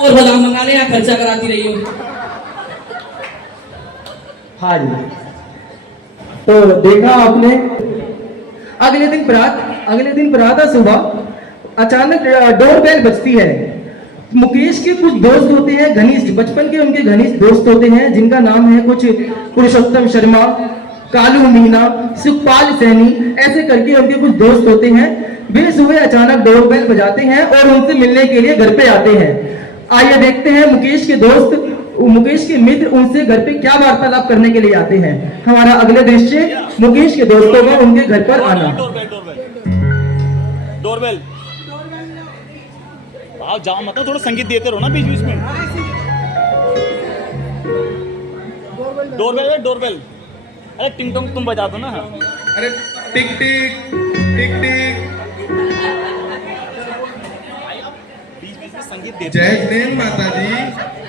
और बादाम मंगा ले, यहाँ खर्चा कराती रही हो। हाँ जी। तो देखा आपने, अगले दिन प्रातः सुबह अचानक डोरबेल बजती है। मुकेश के कुछ दोस्त होते हैं, घनिष्ठ, बचपन के उनके घनिष्ठ दोस्त होते हैं, जिनका नाम है कुछ पुरुषोत्तम शर्मा, कालू मीना, सुखपाल सैनी, ऐसे करके उनके कुछ दोस्त होते हैं। वे सुबह अचानक डोरबेल बजाते हैं और उनसे मिलने के लिए घर पे आते हैं। आइए देखते हैं मुकेश के मित्र उनसे घर पे क्या वार्तालाप करने के लिए आते हैं। हमारा अगले दृश्य, मुकेश के दोस्तों का उनके घर पर आना। डोरबेल आप जाओ, मतलब थोड़ा संगीत देते रहो ना बीच बीच में। डोरबेल अरे टिंग टोंग तुम बजा दो ना। अरे टिक टिक टिक टिक। बीच बीच में संगीत देते। जय जैन माता जी।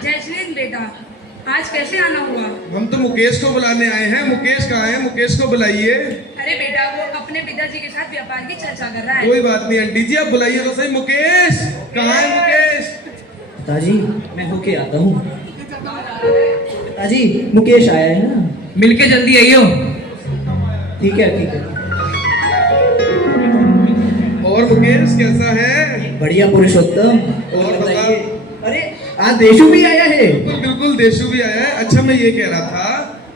जय जैन बेटा, आज कैसे आना हुआ? हम तो मुकेश को बुलाने आए हैं। मुकेश कहाँ है? मुकेश को बुलाइए। अरे बेटा, वो अपने पिताजी के साथ व्यापार की चर्चा कर रहा है। कोई बात नहीं आंटी जी, आप बुलाइए तो सही। मुकेश कहाँ है? मुकेश पिताजी मैं होके आता हूँ। पिताजी मुकेश आया है ना, मिलके जल्दी आइयो। ठीक है ठीक है। और मुकेश कैसा है? बढ़िया पुरुषोत्तम। और बताइए। अरे आज देशु भी आया है। बिल्कुल बिल्कुल, देशु भी आया है। अच्छा मैं ये कह रहा था,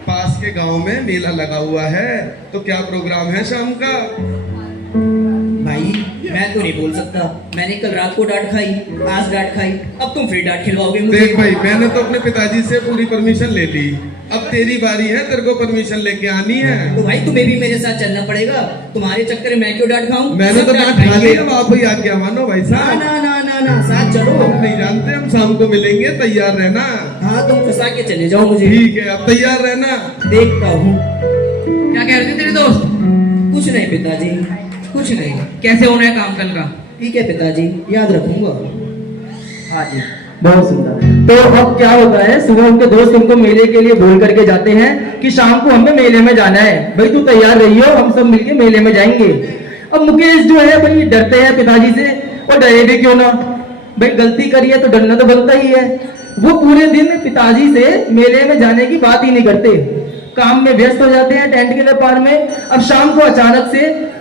पास के गांव में मेला लगा हुआ है, तो क्या प्रोग्राम है शाम का? भाई मैं तो नहीं बोल सकता, मैंने कल रात को डांट खाई, आज डांट खाई, अब तुम फिर डांट खिलवाओगे मुझे। देख भाई, मैंने तो अपने पिताजी से पूरी परमिशन ले ली, अब तेरी बारी है, तेरे को परमिशन लेके आनी है। तो भाई तुम्हें भी मेरे साथ चलना पड़ेगा, तुम्हारे चक्कर में मैं क्यों डांट खाऊं? मैंने तो डांट खा ली, अब आप ही आज्ञा मानो भाई ना साहब। ना ना ना ना, साथ चलो। हम नहीं जानते, हम शाम को मिलेंगे, तैयार रहना। हाँ तुम फंसा के चले जाओ मुझे। ठीक है, अब तैयार रहना। देखता हूँ। क्या कह रहे थे तेरे दोस्त? कुछ नहीं पिताजी, कुछ नहीं। कैसे होना है काम कल का? ठीक है पिताजी, याद रखूंगा। हाँ जी, बहुत सुंदर। तो अब क्या होता है, सुबह उनके दोस्त उनको मेले के लिए बोल करके जाते हैं कि शाम को हमें मेले में जाना है, भाई तू तैयार रहियो, हम सब मिलके मेले में जाएंगे। अब मुकेश जो है भाई डरते हैं पिताजी से, और डरे भी क्यों ना, भाई गलती करी है तो डरना तो बनता ही है। वो पूरे दिन पिताजी से मेले में जाने की बात ही नहीं करते, काम में व्यस्त हो जाते हैं, टेंट के व्यापार में। अब शाम को अचानक से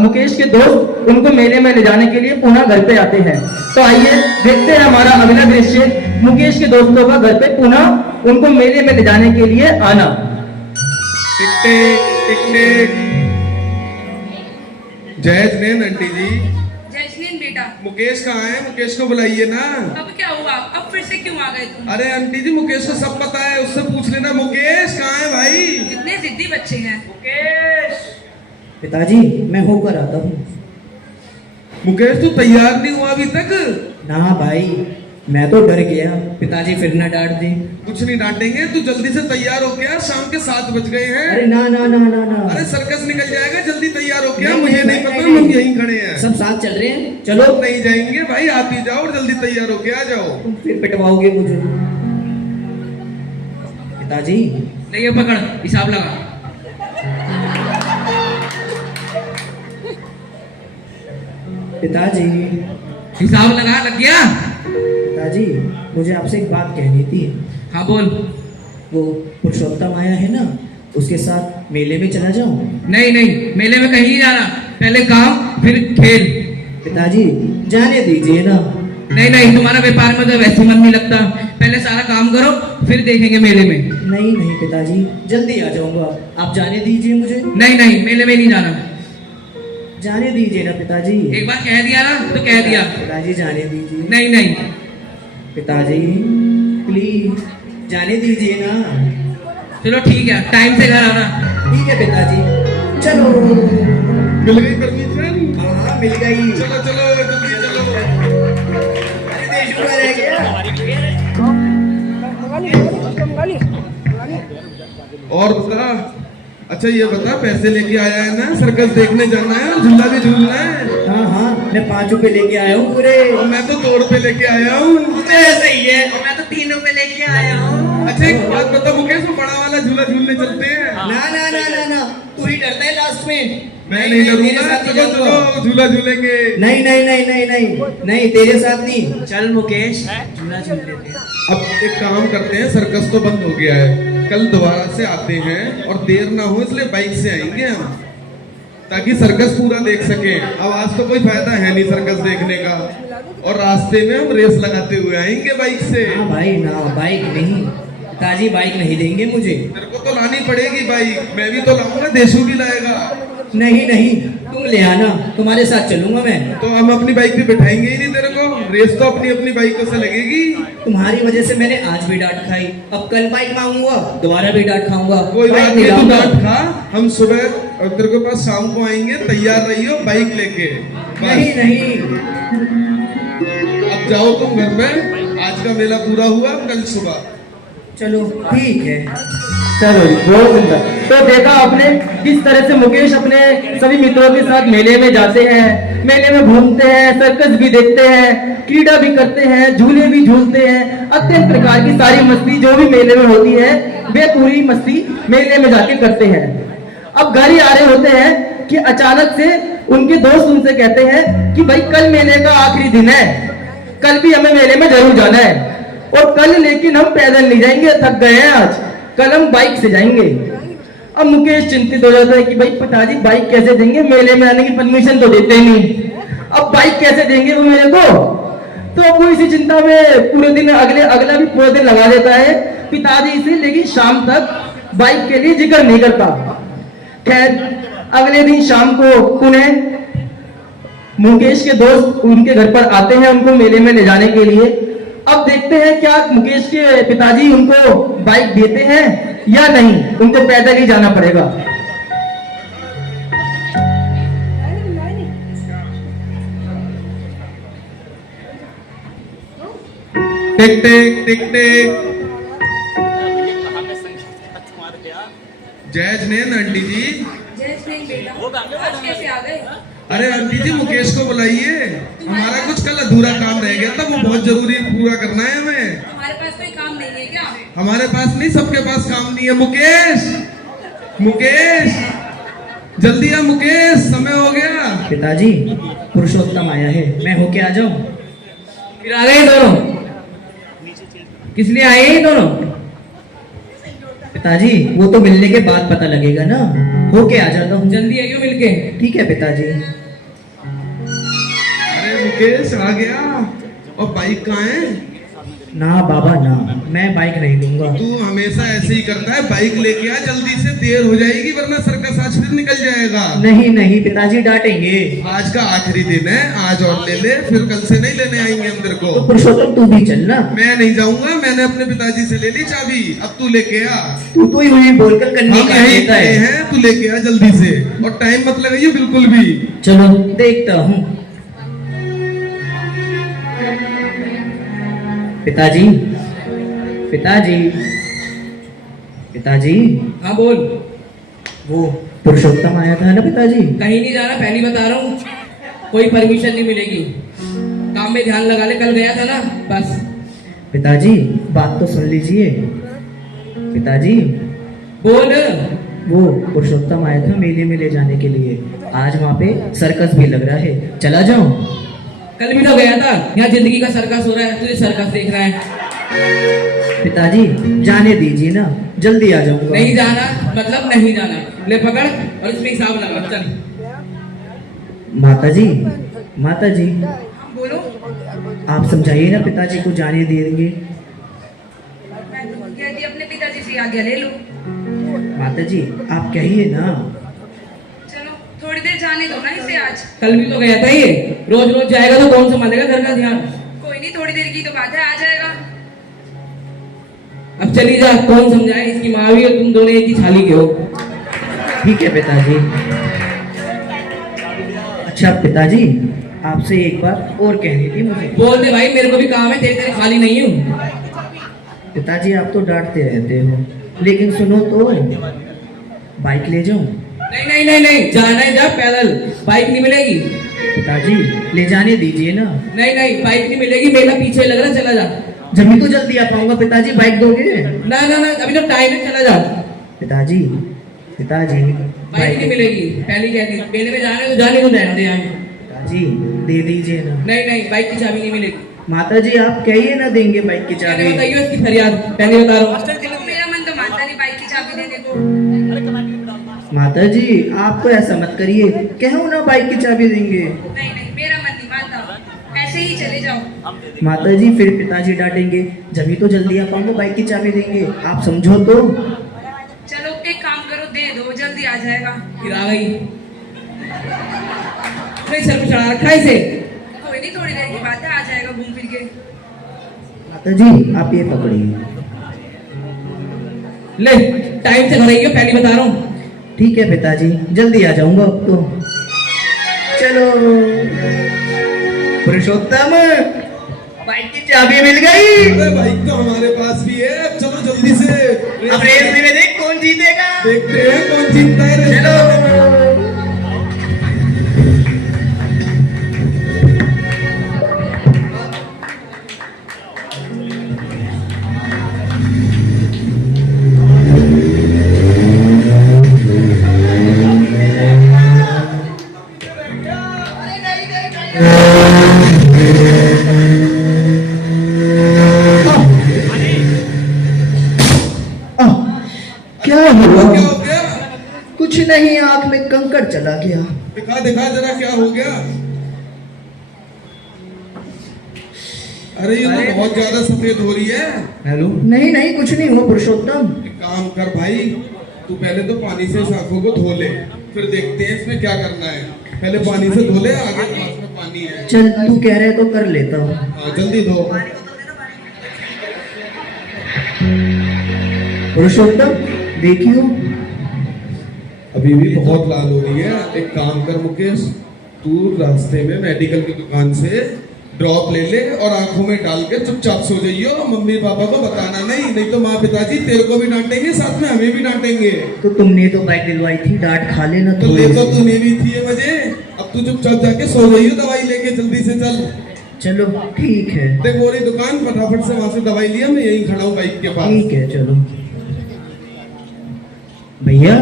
मुकेश के दोस्त उनको मेले में ले जाने के लिए पुनः घर पे आते हैं। तो आइए देखते हैं हमारा अगला दृश्य, मुकेश के दोस्तों का घर पे पुनः उनको मेले में ले जाने के लिए आना। टिक टिक टिक टिक। जय जैन आंटी जी। जय जैन बेटा, मुकेश कहाँ है? मुकेश को बुलाइए ना। अब क्या हुआ? अब फिर से क्यों आ गए तुम? अरे आंटी जी, मुकेश को सब पता है, उससे पूछ लेना। मुकेश कहाँ है भाई? कितने जिद्दी बच्चे हैं। मुकेश। पिताजी मैं होकर आता हूँ। मुकेश तू तैयार नहीं हुआ अभी तक? ना भाई, मैं तो डर गया, पिताजी फिर ना डांट दे। कुछ नहीं डांटेंगे, तू जल्दी से तैयार हो गया, शाम के 7 बज गए हैं। अरे ना ना ना ना ना। अरे सर्कस निकल जाएगा, जल्दी तैयार हो गया। नहीं, मुझे नहीं, नहीं पता, नहीं, हम नहीं। यहीं खड़े हैं। सब साथ चल रहे हैं, चलो। नहीं जाएंगे भाई, आप ही जाओ और जल्दी तैयार हो गया, आ जाओ। तुम फिर पिटवाओगे मुझे। पिताजी नहीं पकड़, हिसाब लगा। पिताजी हिसाब लगा, लग गया? पिताजी मुझे आपसे एक बात कहनी थी। हाँ बोल। वो पुरुषोत्तम आया है ना, उसके साथ मेले में चला जाऊं? नहीं नहीं, मेले में कहीं नहीं जाना, पहले काम फिर खेल। पिताजी जाने दीजिए ना। नहीं नहीं, तुम्हारा व्यापार में तो वैसे मन नहीं लगता, पहले सारा काम करो फिर देखेंगे मेले में। नहीं नहीं पिताजी, जल्दी आ जाऊंगा, आप जाने दीजिए मुझे। नहीं नहीं, मेले में नहीं जाना। जाने दीजिए ना पिताजी। एक बार कह दिया ना तो कह दिया। पिताजी जाने दीजिए। नहीं नहीं। पिताजी प्लीज जाने दीजिए ना। चलो ठीक है, टाइम से घर आना। ठीक है पिताजी, चलो। मिल गई परमिशन? हाँ मिल गई। चलो चलो जल्दी चलो। अरे देशु का रह गया। और बता, अच्छा ये बता, पैसे लेके आया है ना? सर्कस देखने जाना है और झूला भी झूलना है। हाँ हाँ, मैं 5 रुपए लेके आया हूँ पूरे। और मैं तो 2 रुपए लेके आया हूँ। सही है। मैं तो 3 रुपए लेके आया हूँ। अच्छा एक बात बता मुकेश, वो बड़ा वाला झूला झूलने चलते हैं? ना ना ना ना ना, तू ही डरता है लास्ट उसमें। मैं नहीं मेरे करूंगा, साथ चलो जाऊंगा। चलो झूला झूलेंगे। नहीं नहीं नहीं नहीं नहीं नहीं, तेरे साथ नहीं। चल मुकेश, झूला झूल लेते हैं। अब एक काम करते हैं, सर्कस तो बंद हो गया है, कल दोबारा से आते हैं और देर ना हो इसलिए बाइक से आएंगे हम, ताकि सर्कस पूरा देख सकें। अब आज तो कोई फायदा है नहीं सर्कस देखने का, और रास्ते में हम रेस लगाते हुए आएंगे बाइक से। हाँ भाई ना, बाइक नहीं, पिताजी बाइक नहीं देंगे मुझे। तेरे को तो लानी पड़ेगी बाइक, मैं भी तो लाऊंगा, देशू भी लाएगा। नहीं नहीं, तुम ले आना, तुम्हारे साथ चलूंगा मैं। तो हम अपनी बाइक पे बिठाएंगे ही नहीं तेरे को, रेस तो अपनी अपनी बाइकों से लगेगी। तुम्हारी वजह से मैंने आज भी डांट खाई, अब कल बाइक मांगूंगा, दोबारा भी डांट खाऊंगा। कोई बाइक बात नहीं, तू लाऊंगा। डांट खा, हम सुबह तेरे के पास शाम को आएंगे, तैयार रहियो बाइक लेके। बस। नहीं नहीं, अब जाओ तुम घर में, आज का मेला पूरा हुआ, कल सुबह। चलो ठीक है। चलो जी, बहुत सुंदर। तो देखा आपने किस तरह से मुकेश अपने सभी मित्रों के साथ मेले में जाते हैं, मेले में घूमते हैं, सर्कस भी देखते हैं, क्रीड़ा भी करते हैं, झूले भी झूलते हैं, अत्यंत प्रकार की सारी मस्ती जो भी मेले में होती है वे पूरी मस्ती मेले में जाके करते हैं। अब घर ही आ रहे होते हैं कि अचानक से उनके दोस्त उनसे कहते हैं कि भाई कल मेले का आखिरी दिन है, कल भी हमें मेले में जरूर जाना है, और कल लेकिन हम पैदल नहीं जाएंगे, थक गए हैं आज, कल हम बाइक से जाएंगे। अब मुकेश चिंतित हो जाता है कि भाई पिताजी बाइक कैसे देंगे, मेले में आने की परमिशन तो देते नहीं, अब बाइक कैसे देंगे वो मेरे को। तो वो इसी चिंता में पूरे दिन अगला भी पूरा दिन लगा देता है पिताजी से, लेकिन शाम तक बाइक के लिए जिक्र नहीं करता। खैर अगले दिन शाम को पुनः मुकेश के दोस्त उनके घर पर आते हैं उनको मेले में ले जाने के लिए। अब देखते हैं क्या मुकेश के पिताजी उनको बाइक देते हैं या नहीं, उनको पैदल ही जाना पड़ेगा। टिक टिक टिक टिक। कहाँ में संगीत तुम्हारे क्या? जय जनेन आंटी जी। जय नहीं बेटा, आज कैसे आ गए? अरे आंटी जी मुकेश को बुलाइए, हमारा कुछ कल अधूरा काम रह गया था, वो बहुत जरूरी पूरा करना है हमें। हमारे पास कोई काम नहीं है क्या? हमारे पास नहीं, सबके पास काम नहीं है। मुकेश, मुकेश जल्दी आ मुकेश, समय हो गया। पिताजी पुरुषोत्तम आया है, मैं होके आ जाऊं? फिर आ गए दोनों, किस लिए आए हैं दोनों? पिताजी वो तो मिलने के बाद पता लगेगा ना, होके आ जाता हूँ। जल्दी आइयो मिलके। ठीक है पिताजी। अरे मुकेश आ गया, और बाइक कहाँ है? ना बाबा ना, मैं बाइक नहीं लूंगा। तू हमेशा ऐसे ही करता है, बाइक लेके आ जल्दी से, देर हो जाएगी वरना सर्कस आज फिर निकल जाएगा। नहीं नहीं पिताजी डांटेंगे। आज का आखिरी दिन है, आज और ले ले, फिर कल से नहीं लेने आएंगे हम तेरे तो को। पुरुषोत्तम तू भी चल ना। मैं नहीं जाऊंगा, मैंने अपने पिताजी से ले ली चाबी, अब तू लेके आ। तू तो ही बोलकर कन्या हम का यहीं देता खड़े है। हैं, तू लेके आ जल्दी से, और टाइम मत लगाइए बिल्कुल भी। चलो देखता हूँ। पिताजी पिताजी पिताजी, हाँ बोल। वो पुरुषोत्तम आया था ना पिताजी? कहीं नहीं जाना, पहली बता रहा हूँ, कोई परमिशन नहीं मिलेगी, काम में ध्यान लगा ले, कल गया था ना बस। पिताजी बात तो सुन लीजिए। पिताजी बोल। वो पुरुषोत्तम आया था मेले में ले जाने के लिए, आज वहाँ पे सर्कस भी लग रहा है, चला जाऊं? कल भी तो गया था, यहाँ जिंदगी का सर्कस हो रहा है, तुझे सर्कस देख रहा है। पिताजी जाने दीजिए ना, जल्दी आ जाऊंगा। नहीं जाना मतलब नहीं जाना, ले पकड़ और इसमें हिसाब लगा, चल। माताजी माताजी बोलो। आप समझाइए ना, पिताजी को जाने देंगे? मैं तो कहती अपने पिताजी से आज्ञा ले लो। माताजी आप कहिए ना। चलो थोड़ी देर जाने दो ना इसे आज। कल भी तो गया था ये, रोज रोज जाएगा तो कौन संभालेगा घर का ध्यान। कोई नहीं, थोड़ी देर की तो बात है, आ जाएगा। अब चली जा, कौन समझाए, इसकी माँ भी और तुम दोनों एक ही थाली के हो। ठीक है पिताजी। अच्छा पिताजी आपसे एक बात और कहनी थी मुझे। बोल दे भाई, मेरे को भी काम है, तेरे तेरे खाली नहीं हूँ। पिताजी आप तो डांटते रहते हो, लेकिन सुनो तो, बाइक ले जाऊं? नहीं नहीं नहीं नहीं, जाना है जा पैदल, बाइक नहीं मिलेगी। पिताजी ले जाने दीजिए ना। नहीं नहीं, बाइक नहीं मिलेगी, मेला पीछे लग रहा, चला जा। जब भी तो जल्दी आ पाऊंगा पिताजी, बाइक दोगे? ना ना ना, अभी तो टाइम है, चला जा। पिताजी पिताजी बाइक नहीं मिलेगी, पहले कह दी। मेले में जाने तो जाने को रहने दे आए। पिताजी दे दीजिए ना। नहीं नहीं, बाइक की चाबी नहीं मिलेगी। माता जी आप कहिए ना देंगे बाइक की पहले चाबी। बताइए इसकी फरियाद, पहले बता रहा हूँ। देखो मेरा मन तो मानता नहीं बाइक की चाबी देने को। माता जी आप तो ऐसा मत करिए, कहो ना बाइक की चाबी देंगे। नहीं नहीं, मेरा मन नहीं मानता, ऐसे ही चले जाओ। माता जी फिर पिताजी डांटेंगे, जब तो जल्दी आप हमको बाइक की चाबी देंगे, आप समझो तो। चलो एक काम करो, दे दो, जल्दी आ जाएगा। फिर आ गई, नहीं सर पे चढ़ा रखा है इसे। कोई नहीं, थोड़ी देर की बात है, आ जाएगा घूम फिर के। माता जी आप ये पकड़िए। ले टाइम से घर आइए, पहले बता रहा हूँ। ठीक है पिताजी, जल्दी आ जाऊंगा अब तो। चलो पुरुषोत्तम, बाइक की चाबी मिल गई। अरे बाइक तो हमारे पास भी है, चलो जल्दी से। अब रेस में देख कौन जीतेगा। देखते हैं कौन जीतता है। चलो क्या हुआ? क्या हो गया? कुछ नहीं, आंख में कंकड़ चला गया। दिखा दिखा जरा क्या हो गया। अरे ये तो बहुत ज्यादा सफेद हो रही है। हेलो, नहीं नहीं कुछ नहीं हुआ पुरुषोत्तम। एक काम कर भाई, तू पहले तो पानी से इस आंखों को धो ले, फिर देखते हैं इसमें क्या करना है। पहले पानी से धो ले, आगे पास में पानी है। चल तू कह रहे तो कर लेता हूँ। हाँ, जल्दी धो। पुरुषोत्तम देखियो। अभी भी बहुत लाल हो रही है। एक काम कर मुकेश, तू रास्ते में मेडिकल की दुकान से ड्रॉप ले ले और आंखों में डाल के चुपचाप सो जाइयो। मम्मी पापा को बताना नहीं तो माँ पिताजी तेरे को भी डांटेंगे, साथ में हमें भी डांटेंगे। तो तुमने तो बाइक दिलवाई थी, डांट खा लेना तो थोड़ी ले तो सी। तूने भी थी ये मजे। अब तू चुपचाप जाके सो जाइयो, दवाई लेके जल्दी से चल। चलो ठीक है। देख मोरी दुकान, फटाफट से वहां से दवाई लिया, मैं यहीं खड़ा हूँ बाइक के पास। ठीक है चलो। भैया,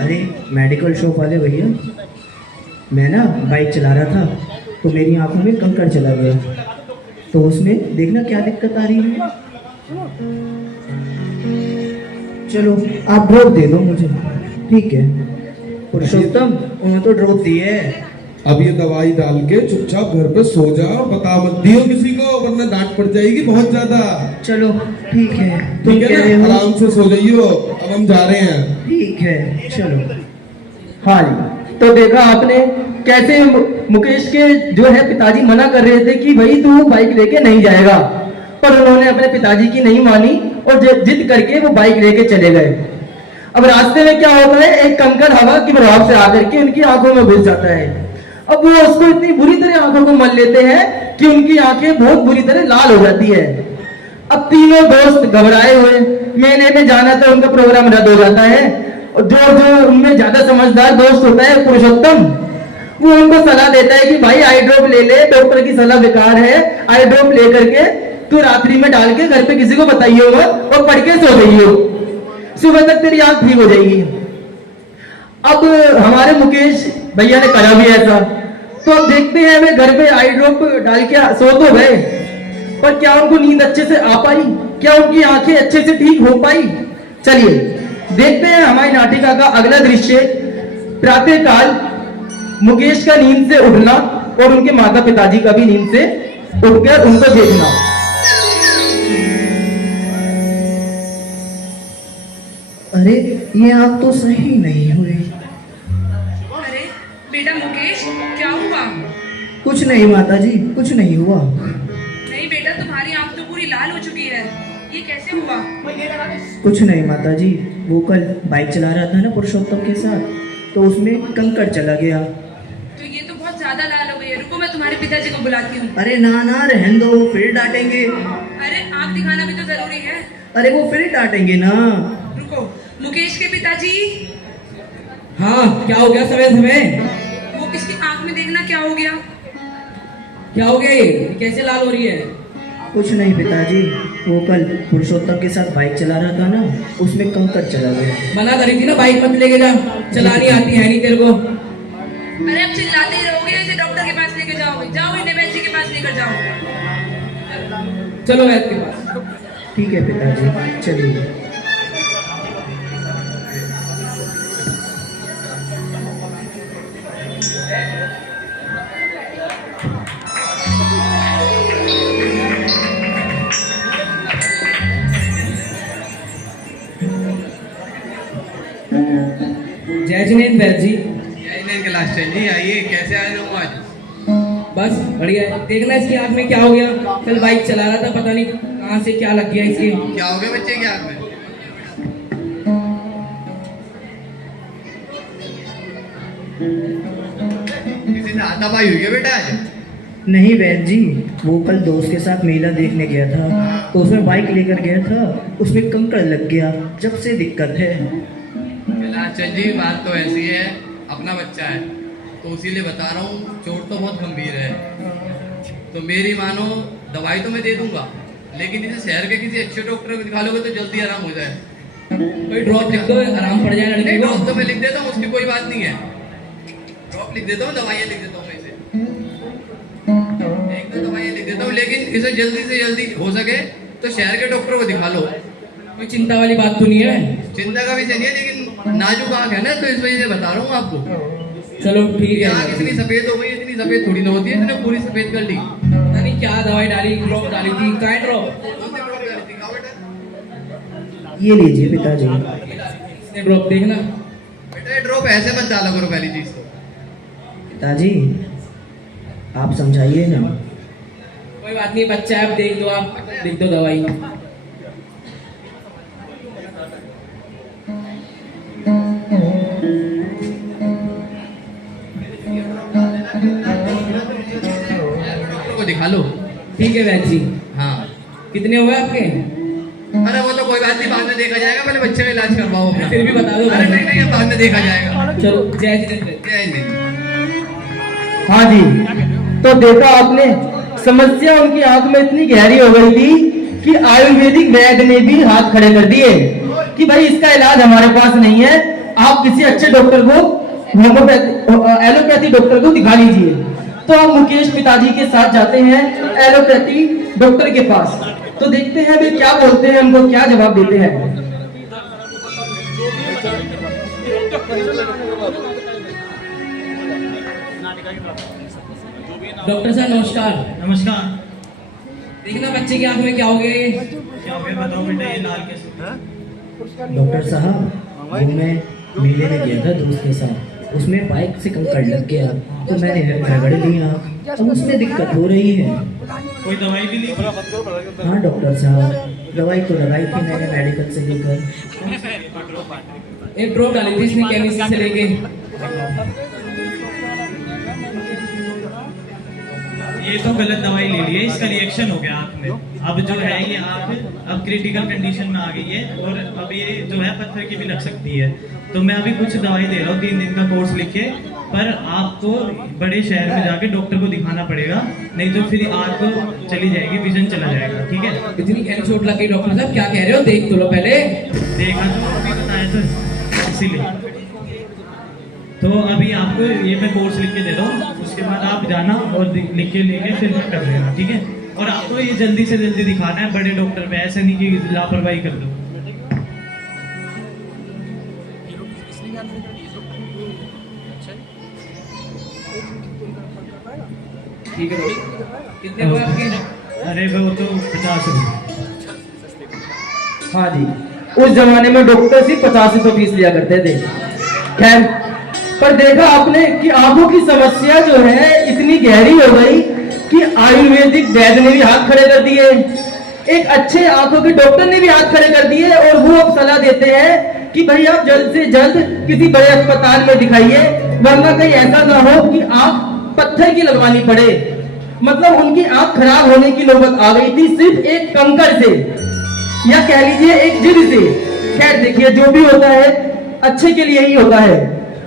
अरे मेडिकल शॉप वाले भैया, मैं ना बाइक चला रहा था तो मेरी आंखों में कंकड़ चला गया, तो उसमें देखना क्या दिक्कत आ रही है। चलो आप ड्रॉप दे दो मुझे। ठीक है पुरुषोत्तम, उन्हें तो ड्रॉप दी है। अब ये दवाई डाल के चुपचाप घर पे सो जा, बता मत दियो किसी को, वरना डांट पड़ जाएगी बहुत ज्यादा। चलो ठीक है, तुम ठीक कह है रहे ना, हो। आराम से सो जाइयो। अब हम जा रहे हैं। ठीक है चलो। हाँ जी, तो देखा आपने कैसे मुकेश के जो है पिताजी मना कर रहे थे कि भाई तू बाइक लेके नहीं जाएगा, पर उन्होंने अपने पिताजी की नहीं मानी और जिद करके वो बाइक लेके चले गए। अब रास्ते में क्या होता है, एक कंकड़ हवा के प्रभाव से आकर के उनकी आंखों में घुस जाता है। अब वो उसको इतनी बुरी तरह आंखों को मल लेते हैं कि उनकी आंखें बहुत बुरी तरह लाल हो जाती है। अब तीनों दोस्त घबराए हुए, मेले में जाना तो उनका प्रोग्राम रद्द हो जाता है। और जो उनमें ज्यादा समझदार दोस्त होता है पुरुषोत्तम, वो उनको सलाह देता है कि भाई आई ड्रॉप ले ले, डॉक्टर की सलाह बेकार है, आई ड्रॉप ले करके तू रात्रि में डाल के घर पे किसी को बताइए मत और पढ़ के सो जाइए, सुबह तक तेरी आंख ठीक हो जाएगी। अब हमारे मुकेश भैया ने कहा भी ऐसा, तो अब देखते हैं वे घर पे आई ड्रॉप डाल के सो तो गए, पर क्या उनको नींद अच्छे से आ पाई, क्या उनकी आंखें अच्छे से ठीक हो पाई। चलिए देखते हैं हमारी नाटिका का अगला दृश्य। प्रातःकाल मुकेश का नींद से उठना और उनके माता पिताजी का भी नींद से उठकर उनको देखना। अरे ये आंख तो सही नहीं हुई। अरे बेटा मुकेश, क्या हुआ? कुछ नहीं माता जी, कुछ नहीं हुआ। नहीं बेटा, तुम्हारी आंख तो पूरी लाल हो चुकी है, ये कैसे हुआ? कुछ नहीं माता जी, वो कल बाइक चला रहा था ना पुरुषोत्तम के साथ, तो उसमें कंकड़ चला गया। तो ये तो बहुत ज्यादा लाल हो गई है, रुको मैं तुम्हारे पिताजी को बुलाती हूँ। अरे ना ना रहने दो, फिर डांटेंगे। अरे आंख दिखाना भी तो जरूरी है। अरे वो फिर डांटेंगे ना। रुको, मुकेश के पिताजी, हाँ क्या हो गया समय समय? वो इसकी आंख में देखना क्या हो गया? क्या हो गया, ये कैसे लाल हो रही है? कुछ नहीं पिताजी, वो कल पुरुषोत्तम के साथ बाइक चला रहा था ना, उसमें कंकड़ चला गया। मना करी थी ना बाइक मत लेके जा, चलानी आती है नहीं तेरे को। अरे अब चिल्लाते ही रहोगे, इसे डॉक्टर के पास लेके जाओगे, जाओ इन्हें वैद्य जी के पास लेकर जाओ। चलो वैद्य के पास। ठीक है पिताजी, चलिए। जय जिनेंद्र वैद्य जी। क्लास जी आइए, कैसे आए लोग आज? बस बढ़िया है। देखना इसकी आंख में क्या हो गया, कल बाइक चला रहा था, पता नहीं कहाँ से क्या लग गया इसके। क्या हो गया बच्चे की आंख में? किसी से हाथापाई हुई है बेटा आज? नहीं वैद्य जी, वो कल दोस्त के साथ मेला देखने गया था, तो उसमें बाइक लेकर गया था, उसमें कंकड़ लग गया, जब से दिक्कत है। चल जी, बात तो ऐसी है, अपना बच्चा है तो इसीलिए बता रहा हूँ, चोट तो बहुत गंभीर है। तो मेरी मानो, दवाई तो मैं दे दूंगा, लेकिन इसे शहर के किसी अच्छे डॉक्टर को दिखा लोगे तो जल्दी आराम हो जाए। कोई ड्रॉप लिख दो, आराम पड़ जाए लड़के नहीं, को। ड्रॉप तो मैं लिख देता हूँ, उसकी कोई बात नहीं है। ड्रॉप लिख देता हूँ, दवाइयाँ लिख देता हूँ मैं इसे, एक दो दवाइयाँ लिख देता हूँ, लेकिन इसे जल्दी से जल्दी हो सके तो शहर के डॉक्टर को दिखा लो। कोई चिंता वाली बात तो नहीं है? चिंता का विषय नहीं है, लेकिन नाजुक आँख है ना, तो इस वजह से बता रहा हूँ आपको। चलो ठीक है। आँख इतनी सफेद हो गई, इतनी सफेद थोड़ी ना होती है, इसने पूरी सफेद कर ली। पता नहीं क्या दवाई डाली, ड्रॉप डाली थी, क्या ड्रॉप? ये लीजिए पिताजी। इसने ड्रॉप देखना। बेटा ये ड्रॉप ऐसे मत डाला करो पहली चीज तो। पिताजी आप समझाइए ना। कोई बात नहीं, बच्चा है, आप देख दो, आप देख दो दवाई। डॉक्टर को दिखा लो। ठीक है वैद्य जी। हाँ, कितने हुए आपके? अरे वो तो कोई बात नहीं, बाद में देखा जाएगा, पहले बच्चे का इलाज करवाओ अपना। फिर भी बता दो। अरे नहीं नहीं, बाद में देखा जाएगा। चलो जय जिनेंद्र। जय हिंद। हाँ जी, तो देखा आपने, समस्या उनकी आंख में इतनी गहरी हो गई थी कि आयुर्वेदिक वैद्य ने भी हाथ खड़े कर दिए कि भाई इसका इलाज हमारे पास नहीं है, आप किसी अच्छे डॉक्टर को, एलोपैथी डॉक्टर को दिखा लीजिए। तो आप मुकेश पिताजी के साथ जाते हैं एलोपैथी डॉक्टर के पास, तो देखते हैं वे क्या बोलते हैं, उनको क्या जवाब देते हैं। डॉक्टर साहब नमस्कार। नमस्कार। देखना बच्चे की आंख में क्या हो गया ये। क्या हो गया बताओ बेटा, ये लाल कैसे? डॉक्टर साहब, वो मैं मेले में गया था दोस्त के साथ, उसमें बाइक से कंकड़ लग गया, तो मैंने रगड़ लिया, अब उसमें दिक्कत हो रही है। कोई दवाई भी ली? हाँ डॉक्टर साहब, दवाई तो लगाई थी मैंने मेडिकल से लेकर। एक ड्रॉप डाली थी इसने केमिस्ट से लेके। ये तो गलत दवाई ले ली है, इसका रिएक्शन हो गया आँख में। अब जो है ये आँख अब क्रिटिकल कंडीशन में आ गई है, और अब ये जो है पत्थर की भी लग सकती है। तो मैं अभी कुछ दवाई दे रहा हूँ, 3 दिन का कोर्स लिख के, पर आपको बड़े शहर में जाके डॉक्टर को दिखाना पड़ेगा, नहीं तो फिर आँख चली जाएगी, विजन चला जाएगा। ठीक है? इतनी गहरी चोट लग गई डॉक्टर साहब, क्या कह रहे हो? देख तो लो पहले। देखा तो अभी बताया तो, इसीलिए तो अभी आपको ये मैं कोर्स लिख के दे रहा हूँ, उसके बाद आप जाना और लिख के लेके फिर कर लेना। ठीक है? और आपको ये जल्दी से जल्दी दिखाना है बड़े डॉक्टर पे, ऐसे नहीं कि लापरवाही कर दो। ठीक है डॉक्टर। कितने हुए आपके? अरे वो तो 50 रुपये। हाँ जी, उस जमाने में डॉक्टर सिर्फ 50 फीस लिया करते थे। खैर, पर देखा आपने कि आंखों की समस्या जो है इतनी गहरी हो गई कि आयुर्वेदिक वैद्य ने भी हाथ खड़े कर दिए, एक अच्छे आंखों के डॉक्टर ने भी हाथ खड़े कर दिए, और वो अब सलाह देते हैं कि भाई आप जल्द से जल्द किसी बड़े अस्पताल में दिखाइए, वरना कहीं ऐसा ना हो कि आंख पत्थर की लगवानी पड़े। मतलब उनकी आंख खराब होने की नौबत आ गई थी सिर्फ एक कंकड़ से, या कह लीजिए एक जिद से। खैर देखिए, जो भी होता है अच्छे के लिए ही होता है,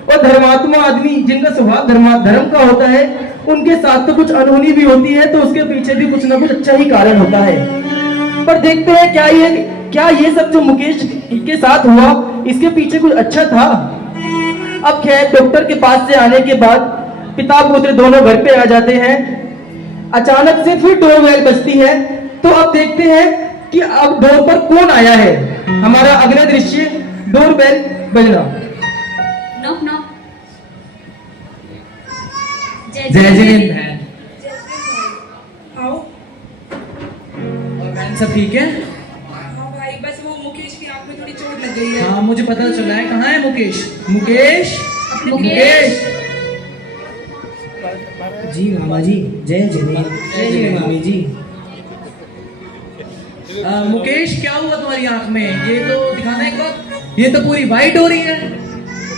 और धर्मात्मा आदमी जिनका स्वभाव धर्म का होता है, उनके साथ तो कुछ अनहोनी भी होती है, तो उसके पीछे भी कुछ ना कुछ अच्छा ही कारण होता है। पर देखते हैं क्या ये सब जो मुकेश के साथ हुआ इसके पीछे कुछ अच्छा था। अब खैर डॉक्टर के पास से आने के बाद पिता पुत्र दोनों घर पे आ जाते हैं। अचानक से फिर डोरबेल बजती है। तो अब देखते हैं कि अब डोर पर कौन आया है। हमारा अगला दृश्य डोरबेल बजना। Knock knock. जय जय बहन। आओ। और बहन सब ठीक है? हाँ भाई, बस वो मुकेश की आंख में थोड़ी चोट लग गई है। हाँ मुझे पता चला है। कहाँ है मुकेश? मुकेश मुकेश। जी मामा जी, जय जय जय मामी जी। मुकेश क्या हुआ तुम्हारी आंख में? ये तो दिखाना एक बार। ये तो पूरी वाइट हो रही है।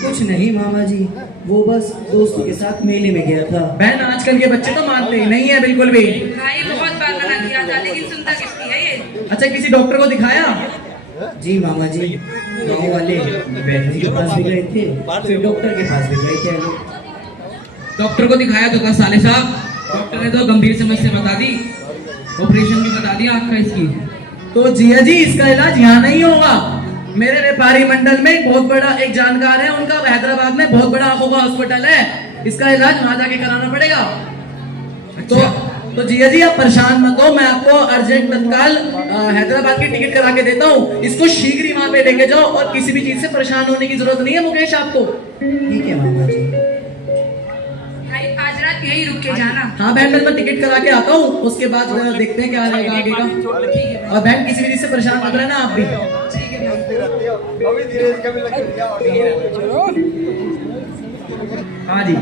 कुछ नहीं मामा जी, वो बस दोस्तों के साथ मेले में गया था। बहन आजकल के बच्चे तो मानते ही नहीं है बिल्कुल भी। भाई बहुत बार मना किया था लेकिन सुनता किसकी है ये। अच्छा किसी डॉक्टर को दिखाया? जी मामा जी, गाँव वाले वैद्य के पास भी गए थे, फिर डॉक्टर के पास भी गए थे। डॉक्टर को दिखाया तो था साले साहब। डॉक्टर ने तो गंभीर समस्या बता दी, ऑपरेशन भी बता दिया आँख का इसकी। तो जिया जी इसका इलाज यहाँ नहीं होगा। मेरे व्यापारी मंडल में एक बहुत बड़ा एक जानकार है, उनका हैदराबाद में बहुत बड़ा आंखों का हॉस्पिटल है। इसका इलाज वहां जाके कराना पड़ेगा। तो जिया जी आप परेशान मत हो, मैं आपको अर्जेंट तत्काल हैदराबाद की टिकट करा के देता हूँ। इसको शीघ्र ही वहां पे लेके जाओ और किसी भी चीज से परेशान होने की जरूरत नहीं है मुकेश आपको। ठीक है मामा जी। भाई आज रात यहीं रुक के जाना। हाँ बहन मैं टिकट करा के आता हूँ, उसके बाद देखते हैं क्या रहेगा आगे का। और बहन किसी भी चीज से परेशान मत रहना आप भी। हाँ जी,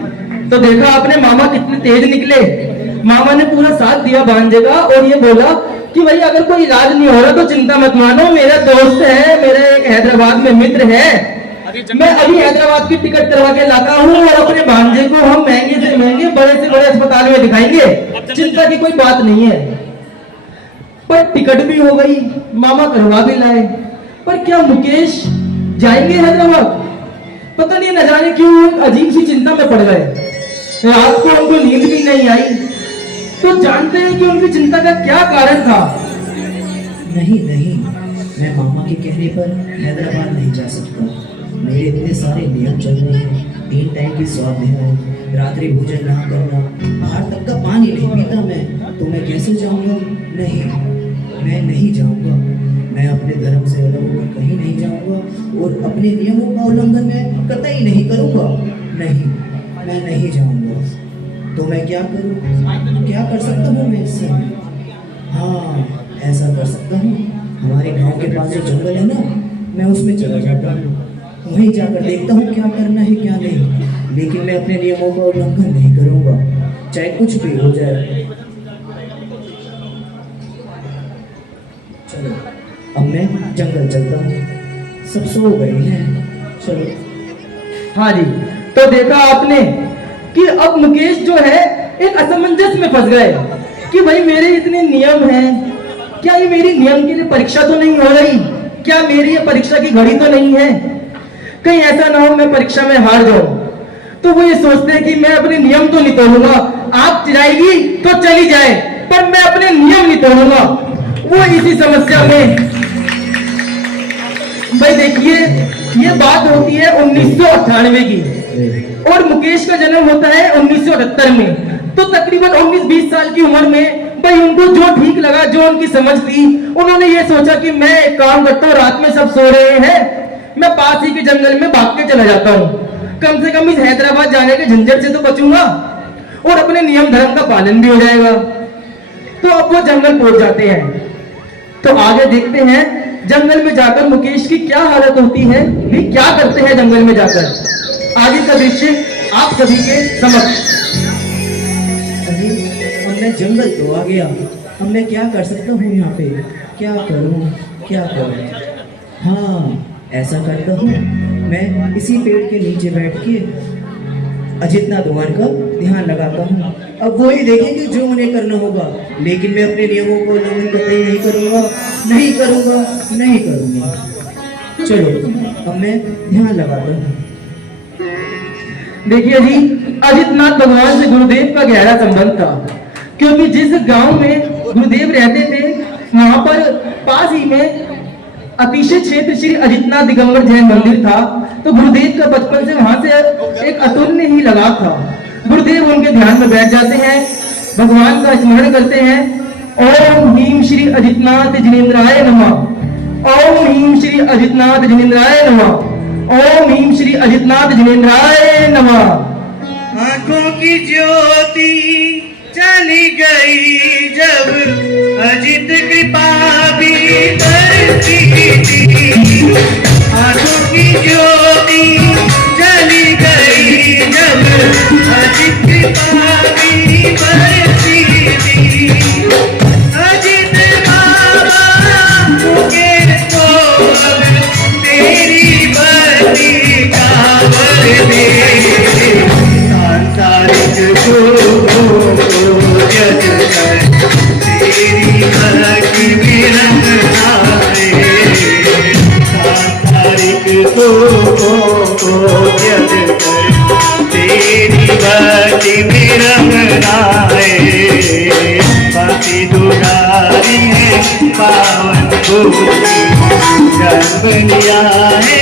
तो देखा आपने मामा कितने तेज निकले। मामा ने पूरा साथ दिया भांजे का और ये बोला कि भाई अगर कोई इलाज नहीं हो रहा तो चिंता मत मानो, मेरा दोस्त है, मेरा एक हैदराबाद में मित्र है, मैं अभी हैदराबाद की टिकट करवा के लाता हूँ और अपने भांजे को हम महंगे से महंगे बड़े से बड़े अस्पताल में दिखाएंगे। चिंता की कोई बात नहीं है। पर टिकट भी हो गई, मामा करवा भी लाए, पर क्या मुकेश जाएंगे हैदराबाद? पता नहीं न जाने क्यों अजीब सी चिंता में पड़ गए। रात को उनको नींद भी नहीं आई। तो जानते हैं कि उनकी चिंता का क्या कारण था? नहीं नहीं, मैं मामा के कहने पर हैदराबाद नहीं जा सकता। मेरे इतने सारे नियम चल रहे हैं, 3 टाइम की स्वाध्याय, रात्रि भोजन ना करना, बाहर तक का पानी नहीं पीता मैं, तो मैं कैसे जाऊंगा? नहीं, मैं नहीं जाऊंगा। मैं अपने धर्म से अलग होकर कहीं नहीं जाऊंगा और अपने नियमों का उल्लंघन मैं कतई नहीं करूंगा। नहीं, मैं नहीं जाऊंगा। तो मैं क्या करूं? क्या कर सकता हूं मैं इससे? हाँ, ऐसा कर सकता हूं, हमारे गांव के पास जो जंगल है ना, मैं उसमें चला जाता हूँ, वहीं जाकर देखता हूँ क्या करना है क्या नहीं। लेकिन मैं अपने नियमों का उल्लंघन नहीं करूंगा, चाहे कुछ भी हो जाए। चलो अब मैं जंगल चलता हूँ, सब सो गए हैं, चलो। हाँ जी, तो देखा आपने कि अब मुकेश जो है एक असमंजस में फंस गए कि भाई मेरे इतने नियम हैं, क्या ये मेरी नियम के लिए परीक्षा तो नहीं हो रही? क्या मेरी ये परीक्षा की घड़ी तो नहीं है? कहीं ऐसा ना हो मैं परीक्षा में हार जाऊं। तो वो ये सोचते हैं कि मैं अपने नियम तो नहीं तोड़ूंगा, आग जाएगी तो चली जाए, पर मैं अपने नियम नहीं तोड़ूंगा। वो इसी समस्या में भाई देखिए, ये बात होती है 1998 की और मुकेश का जन्म होता है 1978 में। तो तकरीबन 19-20 साल की उम्र में भाई उनको जो ठीक लगा, जो उनकी समझ थी, उन्होंने ये सोचा कि मैं एक काम करता हूँ, रात में सब सो रहे हैं, मैं पास ही के जंगल में भाग के चला जाता हूँ, कम से कम इस हैदराबाद जाने के झंझट से तो बचूंगा और अपने नियम धर्म का पालन भी हो जाएगा। तो अब वो जंगल पहुंच जाते हैं। तो आगे देखते हैं जंगल में जाकर मुकेश की क्या हालत होती है, भी क्या करते हैं जंगल में जाकर। आगे का दृश्य आप सभी के समक्ष। अरे अब मैं जंगल तो आ गया, अब मैं क्या कर सकता हूँ यहाँ पे? क्या करूँ क्या करूँ? हाँ, ऐसा करता हूँ, मैं इसी पेड़ के नीचे बैठ के अजित नादवान का ध्यान लगाता हूँ। अब वो ही देखेंगे जो उन्हें करना होगा, लेकिन मैं अपने नियमों को उल्लंघन कतई नहीं करूँगा, नहीं करूँगा, नहीं करूँगा। चलो अब मैं ध्यान लगाता हूँ। देखिए जी, अजितनाथ भगवान से गुरुदेव का गहरा संबंध था, क्योंकि जिस गांव में गुरुदेव रहते थे वहां पर पास ही में अतिशय क्षेत्र श्री अजितनाथ दिगंबर जैन मंदिर था। तो गुरुदेव का बचपन से वहां से एक अतुल्य ही लगाव था। गुरुदेव उनके ध्यान में बैठ जाते हैं, भगवान का स्मरण करते हैं। ओम ह्रीम श्री अजितनाथ जिनेन्द्राय नमः। ओम ह्रीम श्री अजितनाथ जिनेन्द्राय नमः। ओम ह्रीम श्री अजितनाथ जिनेन्द्राय नमः। आंखों की ज्योति चली गई जब अजित कृपा भी बरसी थी। आंखों की ज्योति चली गई जब अजित कृपा भी बरसी थी। अजित बाबा मुझे तो अब तेरी बत्ती कांवर में सांसारिक जग कर तेरी भक्ति में रंग लाए। सांसारिक को जग कर तेरी भक्ति में रंग लाए। भक्ति दुलारी है पावन भूमि जन्म लिया है